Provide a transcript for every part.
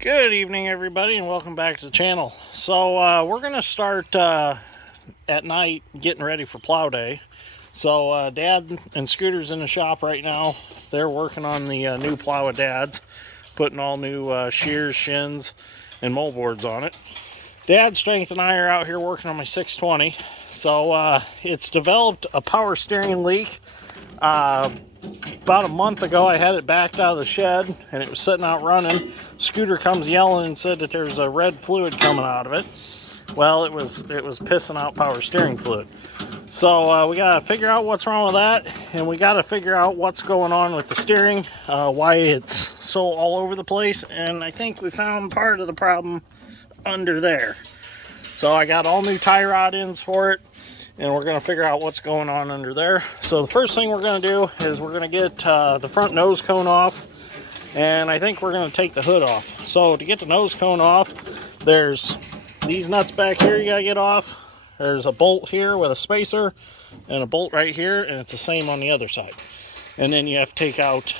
Good evening, everybody, and welcome back to the channel. So we're going to start at night getting ready for plow day. So Dad and Scooter's in the shop right now. They're working on the new plow of Dad's, putting all new shears, shins, and moldboards on it. Dad's Strength and I are out here working on my 620. So it's developed a power steering leak. About a month ago, I had it backed out of the shed and it was sitting out running. Scooter comes yelling and said that there's a red fluid coming out of it. Well, it was pissing out power steering fluid. So we gotta figure out what's wrong with that, and we gotta figure out what's going on with the steering, why it's so all over the place, and I think we found part of the problem under there. So I got all new tie rod ends for it, and we're going to figure out what's going on under there. So the first thing we're going to do is we're going to get the front nose cone off, and I think we're going to take the hood off. So to get the nose cone off, there's these nuts back here you got to get off. There's a bolt here with a spacer and a bolt right here, and it's the same on the other side. And then you have to take out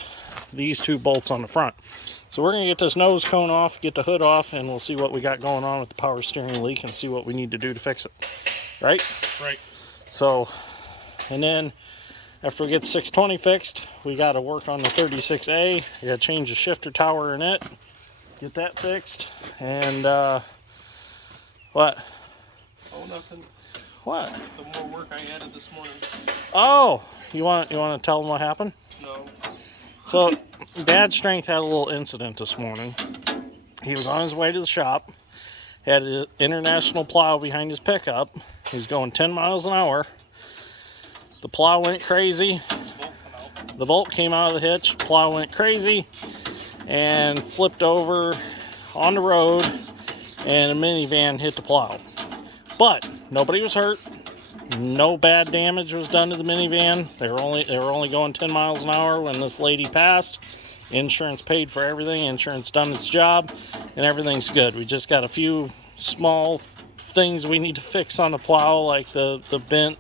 these two bolts on the front. So we're going to get this nose cone off, get the hood off, and we'll see what we got going on with the power steering leak and see what we need to do to fix it. Right? Right. So, and then after we get the 620 fixed, we got to work on the 36A. We got to change the shifter tower in it, get that fixed, and what? Oh, nothing. What? The more work I added this morning. Oh, you want to tell them what happened? No. So, Dad's Strength had a little incident this morning. He was on his way to the shop, had an international plow behind his pickup. He was going 10 miles an hour. The plow went crazy. The bolt came out of the hitch. The plow went crazy and flipped over on the road, and a minivan hit the plow. But nobody was hurt. No bad damage was done to the minivan. They were only going 10 miles an hour when this lady passed. Insurance paid for everything. Insurance done its job, and everything's good. We just got a few small things we need to fix on the plow, like the bent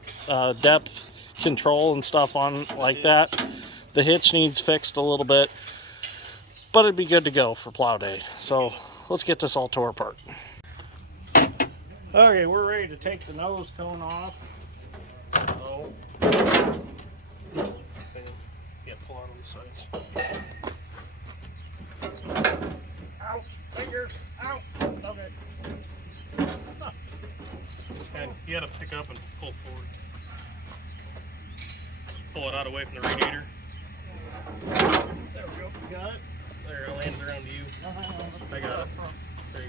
depth control and stuff on like that. The hitch needs fixed a little bit, but it'd be good to go for plow day. So let's get this all tore apart. Okay, we're ready to take the nose cone off. So Yeah, pull out on the sides. ouch, fingers, ow. Okay. And you got to pick up and pull forward. Pull it out away from the radiator. There we go. You got it? There, it lands around to you. I got it. There you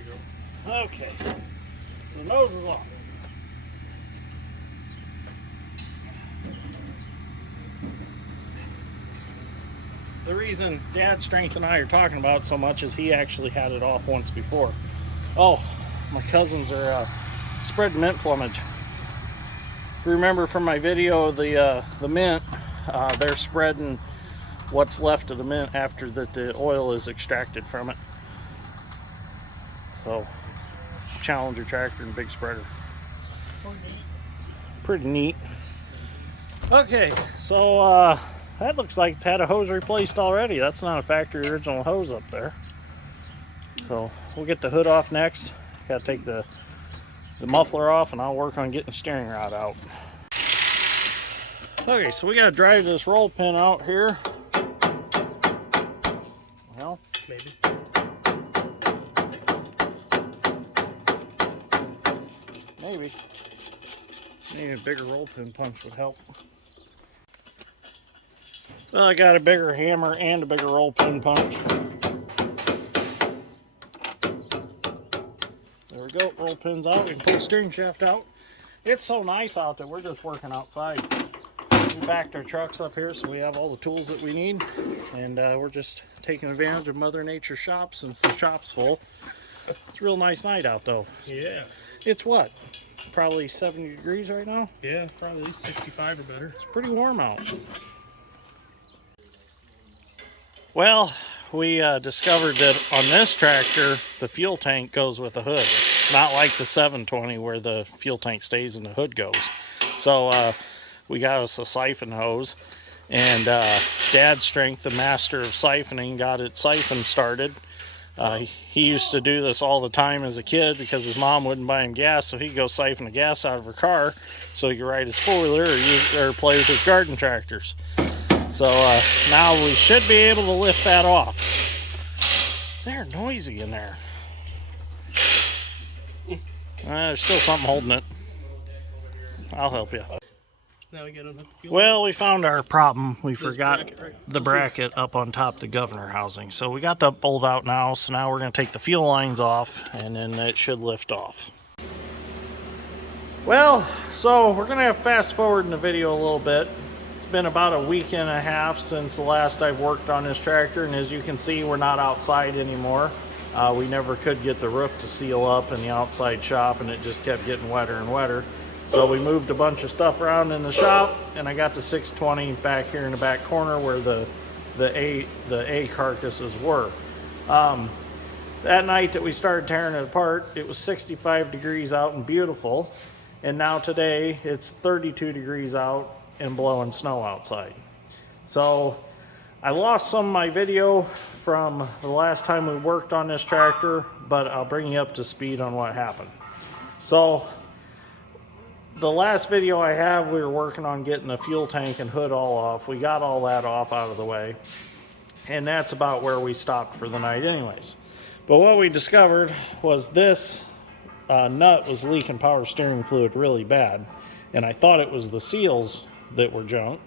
go. Okay. So the nose is off. The reason Dad's Strength and I are talking about it so much is he actually had it off once before. Oh, my cousins are spreading mint plumage. If you remember from my video of the mint, they're spreading what's left of the mint after that the oil is extracted from it. So, Challenger tractor and big spreader. Pretty neat. Okay, so that looks like it's had a hose replaced already. That's not a factory original hose up there. So we'll get the hood off next. Got to take the muffler off, and I'll work on getting the steering rod out. Okay, so we got to drive this roll pin out here. Well, Maybe. maybe. Maybe a bigger roll pin punch would help. Well, I got a bigger hammer and a bigger roll pin punch. There we go, roll pins out. We can pull the steering shaft out. It's so nice out that we're just working outside. We backed our trucks up here, so we have all the tools that we need. And we're just taking advantage of Mother Nature's shop since the shop's full. It's a real nice night out though. Yeah. It's what? Probably 70 degrees right now? Yeah, probably at least 65 or better. It's pretty warm out. Well, we discovered that on this tractor, the fuel tank goes with the hood. Not like the 720 where the fuel tank stays and the hood goes. So we got us a siphon hose, and Dad's Strength, the master of siphoning, got it siphon started. He used to do this all the time as a kid because his mom wouldn't buy him gas, so he'd go siphon the gas out of her car so he could ride his four-wheeler or play with his garden tractors. So now we should be able to lift that off. They're noisy in there. There's still something holding it. I'll help you. Now we gotta unhook the fuel. Well, we found our problem. We forgot bracket, right? the bracket up on top of the governor housing. So we got that bolt out now. So now we're going to take the fuel lines off and then it should lift off. Well, so we're going to have fast forward in the video a little bit. It's been about a week and a half since the last I've worked on this tractor. And as you can see, we're not outside anymore. We never could get the roof to seal up in the outside shop and it just kept getting wetter and wetter. So we moved a bunch of stuff around in the shop, and I got the 620 back here in the back corner where the A carcasses were. That night that we started tearing it apart, it was 65 degrees out and beautiful, and now today it's 32 degrees out and blowing snow outside. So I lost some of my video from the last time we worked on this tractor, but I'll bring you up to speed on what happened. So the last video I have, we were working on getting the fuel tank and hood all off. We got all that off out of the way. And that's about where we stopped for the night anyways. But what we discovered was this nut was leaking power steering fluid really bad. And I thought it was the seals that were junk.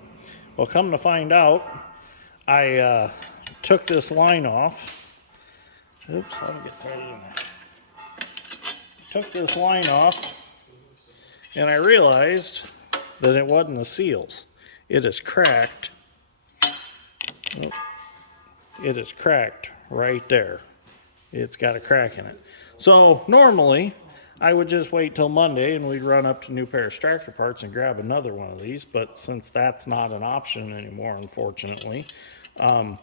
Well, come to find out, I took this line off. Oops, let me get that in there. Took this line off. And I realized that it wasn't the seals. It is cracked. It is cracked right there. It's got a crack in it. So normally I would just wait till Monday and we'd run up to New Paris tractor parts and grab another one of these. But since that's not an option anymore, unfortunately, I'm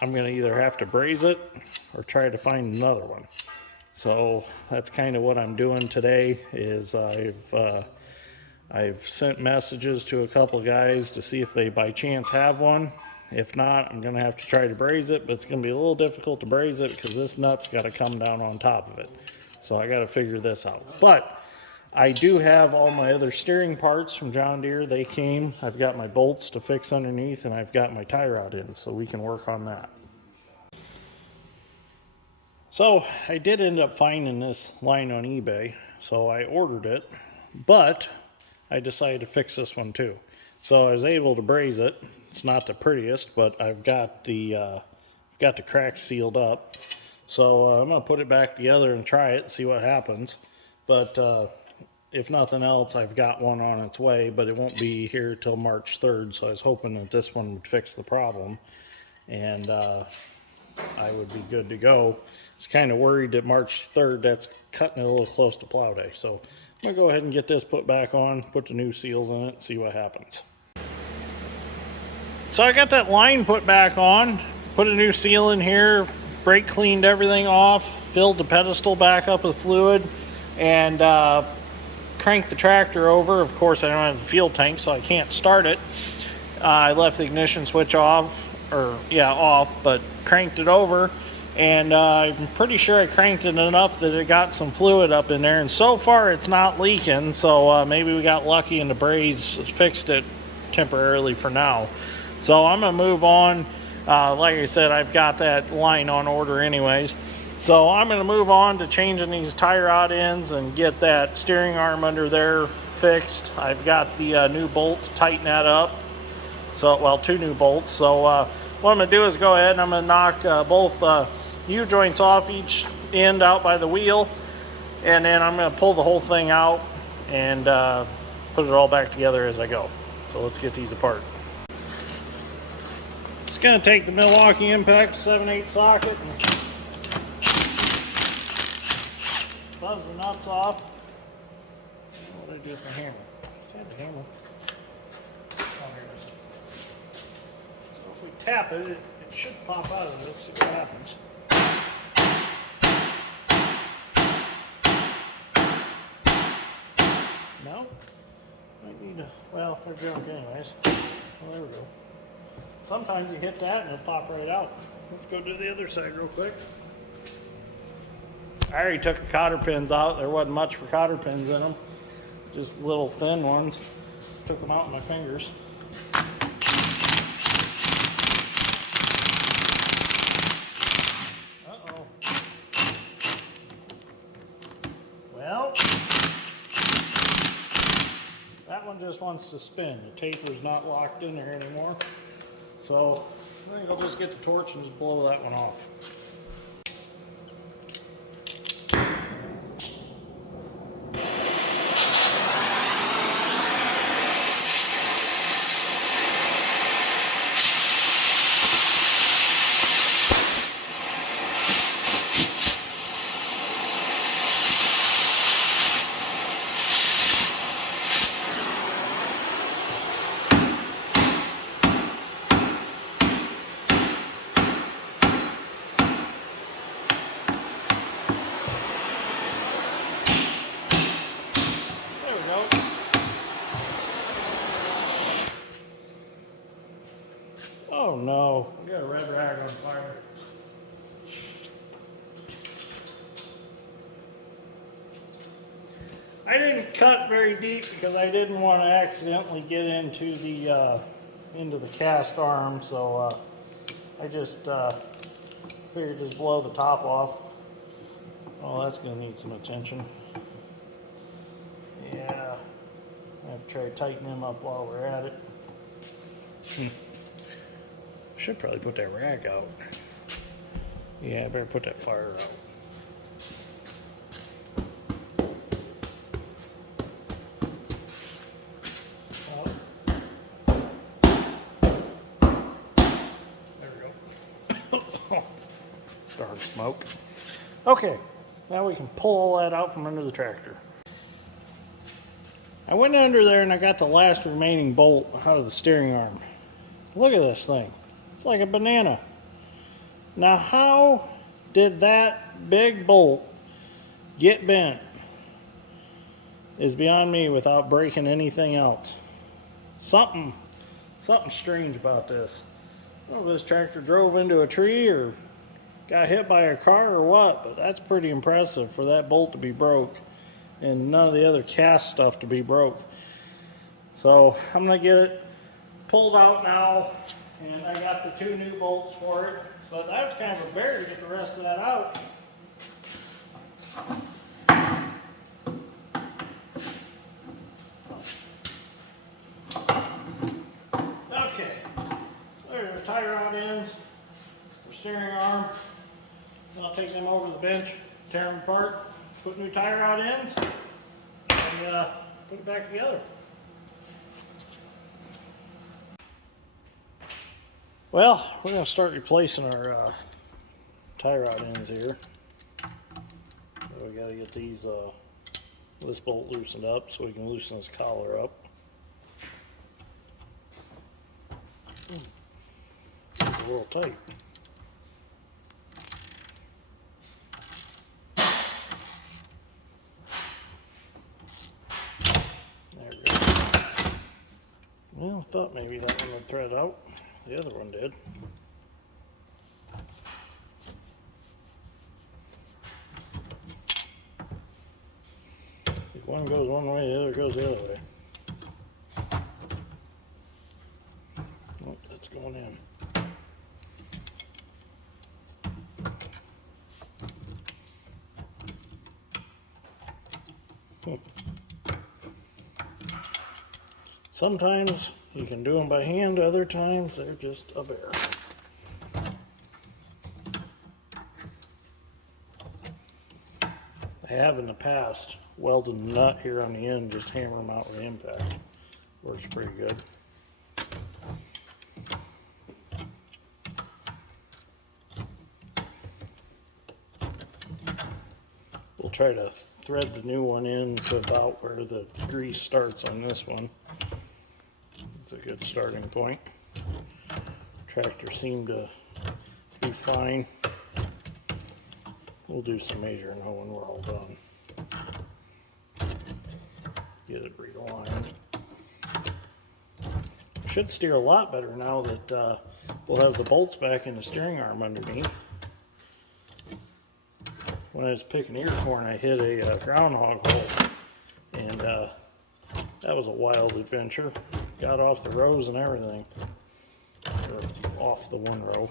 going to either have to braze it or try to find another one. So that's kind of what I'm doing today. Is I've sent messages to a couple guys to see if they by chance have one. If not, I'm going to have to try to braze it, but it's going to be a little difficult to braze it because this nut's got to come down on top of it. So I got to figure this out. But I do have all my other steering parts from John Deere. They came. I've got my bolts to fix underneath, and I've got my tie rod in, so we can work on that. So I did end up finding this line on eBay, so I ordered it, but I decided to fix this one too. So I was able to braze it. It's not the prettiest, but I've got the cracks sealed up. So I'm going to put it back together and try it, see what happens. But if nothing else, I've got one on its way, but it won't be here till March 3rd, so I was hoping that this one would fix the problem. And I would be good to go. I was kind of worried that March 3rd, that's cutting it a little close to plow day. So I'm going to go ahead and get this put back on, put the new seals in it, see what happens. So I got that line put back on, put a new seal in here, brake cleaned everything off, filled the pedestal back up with fluid, and cranked the tractor over. Of course, I don't have the fuel tank, so I can't start it. I left the ignition switch off, but cranked it over, and I'm pretty sure I cranked it enough that it got some fluid up in there, and so far it's not leaking, so maybe we got lucky and the braze fixed it temporarily for now. So I'm going to move on. Like I said, I've got that line on order anyways. So I'm going to move on to changing these tie rod ends and get that steering arm under there fixed. I've got the new bolt to tighten that up. So, well, two new bolts. So what I'm going to do is go ahead and I'm going to knock both U-joints off each end out by the wheel. And then I'm going to pull the whole thing out and put it all back together as I go. So let's get these apart. Just going to take the Milwaukee Impact 7/8 socket and buzz the nuts off. What do I do with my hammer? Just had the hammer. Oh, here it is. So if we tap it, it should pop out of it. Let's see what happens. No? Might need to, well, they're junk anyways. Well, there we go. Sometimes you hit that and it'll pop right out. let's go do the other side real quick. I already took the cotter pins out. There wasn't much for cotter pins in them, just little thin ones. Took them out with my fingers. Uh-oh. Well, that one just wants to spin. The taper's not locked in there anymore. So I think I'll just get the torch and just blow that one off. Oh no, we got a red rag on fire. I didn't cut very deep because I didn't want to accidentally get into the cast arm, so I just figured just blow the top off. Oh, that's going to need some attention. Yeah, I have to try to tighten him up while we're at it. Should probably put that rag out. Yeah, I better put that fire out. There we go. Started smoke. Okay, now we can pull all that out from under the tractor. I went under there and I got the last remaining bolt out of the steering arm. Look at this thing. It's like a banana. Now, how did that big bolt get bent is beyond me without breaking anything else. Something strange about this. I don't know if this tractor drove into a tree or got hit by a car or what, but that's pretty impressive for that bolt to be broke and none of the other cast stuff to be broke. So I'm gonna get it pulled out now, and I got the 2 new bolts for it, but that was kind of a bear to get the rest of that out. Okay, there's the tie rod ends, the steering arm. I'll take them over to the bench, tear them apart, put new tie rod ends, and put it back together. Well, we're going to start replacing our tie rod ends here. So we got to get these this bolt loosened up so we can loosen this collar up. It's a little tight. There we go. Well, I thought maybe that one would thread out. The other one did. See, one goes one way, the other goes the other way. Oh, that's going in. Sometimes you can do them by hand, other times they're just a bear. I have in the past welded a nut here on the end, just hammer them out with impact. Works pretty good. We'll try to thread the new one in to about where the grease starts on this one. It's a good starting point. Tractor seemed to be fine. We'll do some measuring when we're all done. Get it realigned. Should steer a lot better now that we'll have the bolts back in the steering arm underneath. When I was picking ear corn, I hit a groundhog hole, and that was a wild adventure. Got off the rows and everything, or off the one row.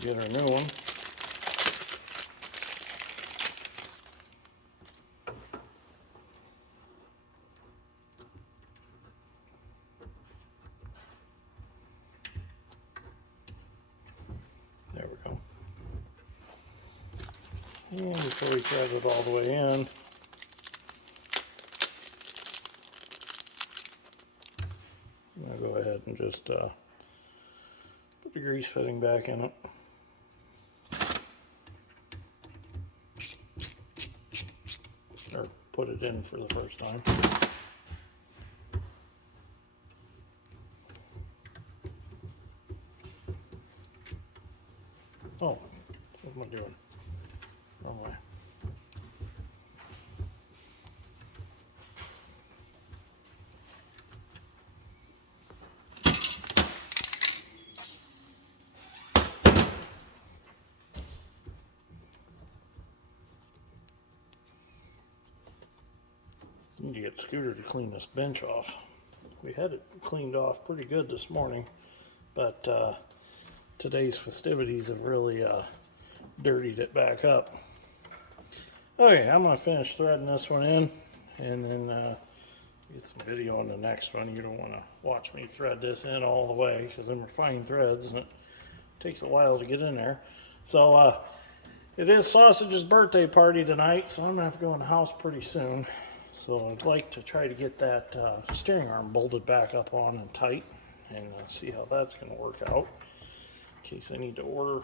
Get our new one. There we go. And before we thread it all the way in, I'll go ahead and just put the grease fitting back in it. Or put it in for the first time. Oh, what am I doing? Wrong way. Need to get Scooter to clean this bench off. We had it cleaned off pretty good this morning, but today's festivities have really dirtied it back up. Okay, I'm going to finish threading this one in, and then get some video on the next one. You don't want to watch me thread this in all the way, because them are fine threads, and it takes a while to get in there. So it is Sausage's birthday party tonight, so I'm going to have to go in the house pretty soon. So I'd like to try to get that steering arm bolted back up on and tight, and see how that's going to work out, in case I need to order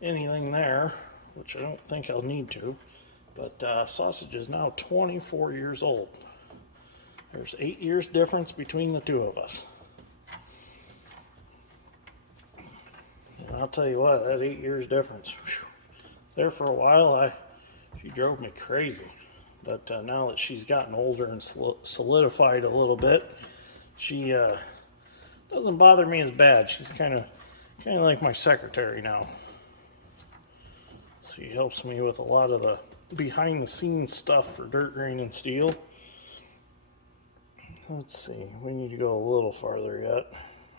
anything there, which I don't think I'll need to. But Sausage is now 24 years old. There's 8 years difference between the two of us. And I'll tell you what, that 8 years difference, whew, there for a while, she drove me crazy. But now that she's gotten older and solidified a little bit, she doesn't bother me as bad. She's kind of like my secretary now. She helps me with a lot of the behind-the-scenes stuff for dirt, grain, and steel. Let's see, we need to go a little farther yet.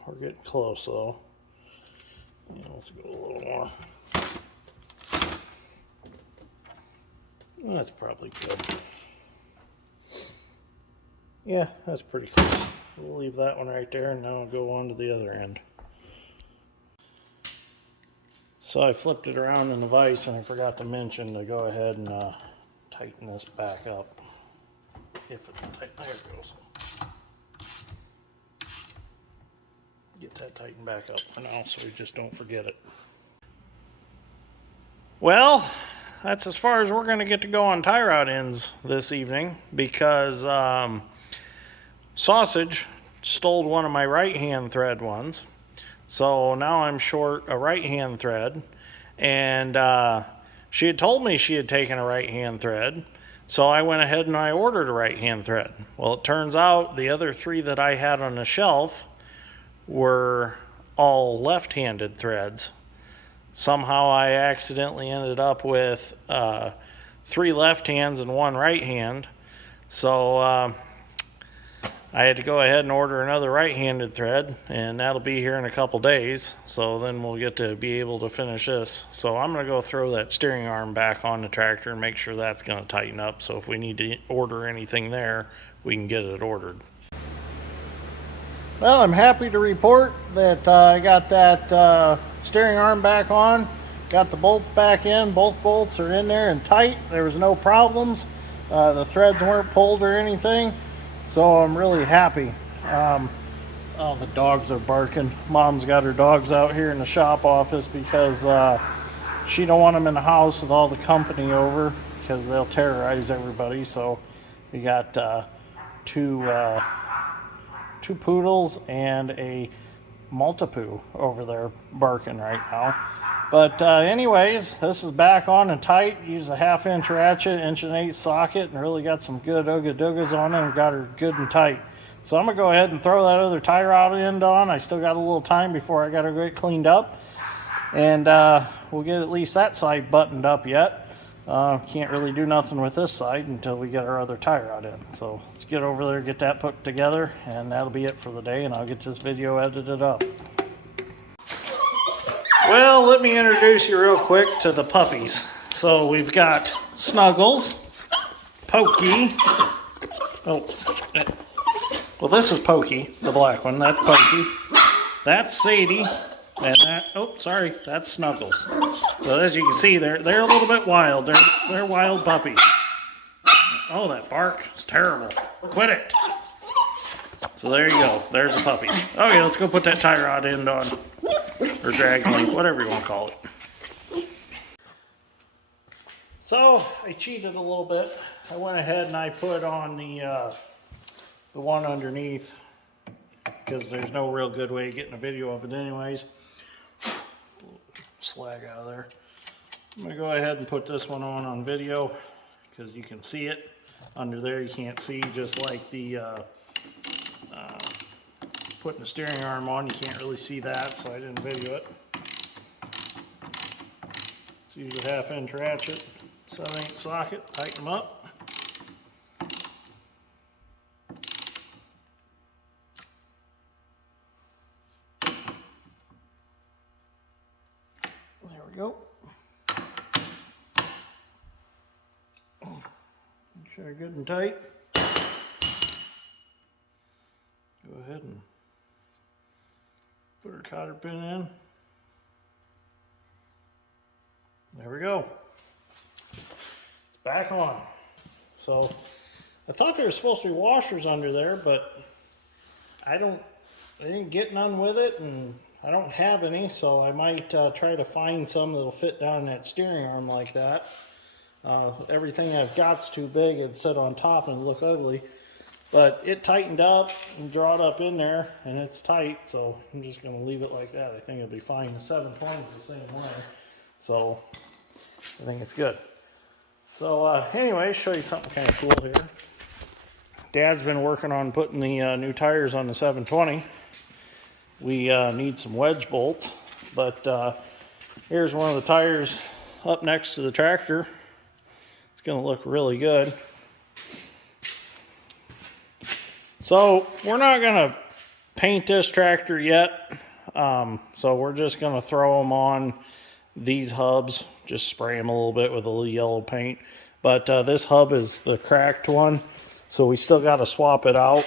We're getting close though. Yeah, let's go a little more. That's probably good. Yeah, that's pretty close. We'll leave that one right there, and now I'll go on to the other end. So I flipped it around in the vise, and I forgot to mention to go ahead and tighten this back up. If it's tight, there it goes. Get that tightened back up for now, so we just don't forget it. Well, that's as far as we're going to get to go on tie rod ends this evening, because Sausage stole one of my right hand thread ones. So now I'm short a right hand thread, and she had told me she had taken a right hand thread, so I went ahead and I ordered a right hand thread. Well, it turns out the other 3 that I had on the shelf were all left-handed threads. Somehow I accidentally ended up with 3 left hands and 1 right hand. So I had to go ahead and order another right-handed thread, and that'll be here in a couple days. So then we'll get to be able to finish this. So I'm going to go throw that steering arm back on the tractor and make sure that's going to tighten up. So if we need to order anything there, we can get it ordered. Well, I'm happy to report that I got that steering arm back on, got the bolts back in. Both bolts are in there and tight. There was no problems. The threads weren't pulled or anything, so I'm really happy. Oh, the dogs are barking. Mom's got her dogs out here in the shop office because she don't want them in the house with all the company over because they'll terrorize everybody. So we got two poodles and a Maltipoo over there barking right now. But anyways, this is back on and tight. Use a 1/2 inch ratchet, 1/8 socket, and really got some good ooga doogas on it and got her good and tight. So I'm gonna go ahead and throw that other tie rod end on. I still got a little time before I gotta get cleaned up. And we'll get at least that side buttoned up yet. Can't really do nothing with this side until we get our other tie rod in. So let's get over there, get that put together, and that'll be it for the day, and I'll get this video edited up. Well, let me introduce you real quick to the puppies. So we've got Snuggles, Pokey. Oh, well, this is Pokey, the black one. That's Pokey. That's Sadie. And that, oh, sorry, that's Snuggles. So as you can see, they're a little bit wild. They're wild puppies. Oh, that bark is terrible. Quit it. So there you go. There's the puppy. Okay, let's go put that tie rod end on. Or drag link, whatever you want to call it. So I cheated a little bit. I went ahead and I put on the one underneath because there's no real good way of getting a video of it anyways. Slag out of there. I'm going to go ahead and put this one on video because you can see it. Under there you can't see, just like the putting the steering arm on, you can't really see that, so I didn't video it. Let's use a 1/2 inch ratchet, 7/8 socket, tighten them up. There we go. Make sure they're good and tight. Go ahead and put our cotter pin in. There we go. It's back on. So I thought there were supposed to be washers under there, but I didn't get none with it, and I don't have any, so I might try to find some that'll fit down that steering arm like that. Everything I've got's too big, it'd sit on top and look ugly. But it tightened up and drawed up in there, and it's tight, so I'm just going to leave it like that. I think it'll be fine. The 720 is the same way, so I think it's good. So anyway, show you something kind of cool here. Dad's been working on putting the new tires on the 720. We need some wedge bolts, but here's one of the tires up next to the tractor. It's going to look really good. So we're not going to paint this tractor yet, so we're just going to throw them on these hubs, just spray them a little bit with a little yellow paint. But this hub is the cracked one, so we still got to swap it out.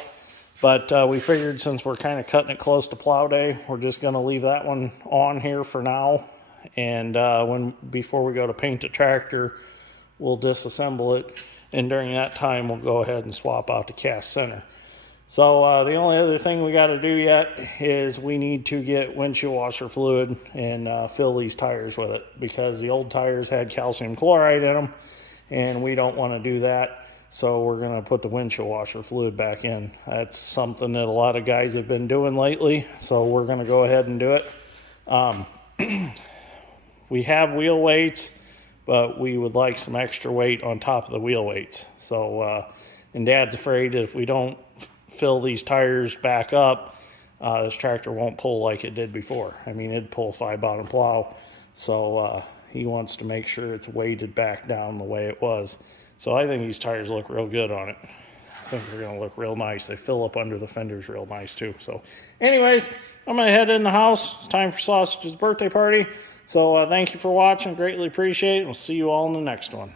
But we figured since we're kind of cutting it close to plow day, we're just going to leave that one on here for now. And before we go to paint the tractor, we'll disassemble it. And during that time, we'll go ahead and swap out the cast center. So the only other thing we got to do yet is we need to get windshield washer fluid and fill these tires with it, because the old tires had calcium chloride in them, and we don't want to do that. So we're going to put the windshield washer fluid back in. That's something that a lot of guys have been doing lately, so we're going to go ahead and do it. We have wheel weights, but we would like some extra weight on top of the wheel weights. So, and Dad's afraid that if we don't fill these tires back up, this tractor won't pull like it did before. I mean, it'd pull 5-bottom plow. So he wants to make sure it's weighted back down the way it was. So I think these tires look real good on it. I think they're gonna look real nice. They fill up under the fenders real nice too. So anyways, I'm gonna head in the house. It's time for Sausage's birthday party. So thank you for watching. Greatly appreciate it. We'll see you all in the next one.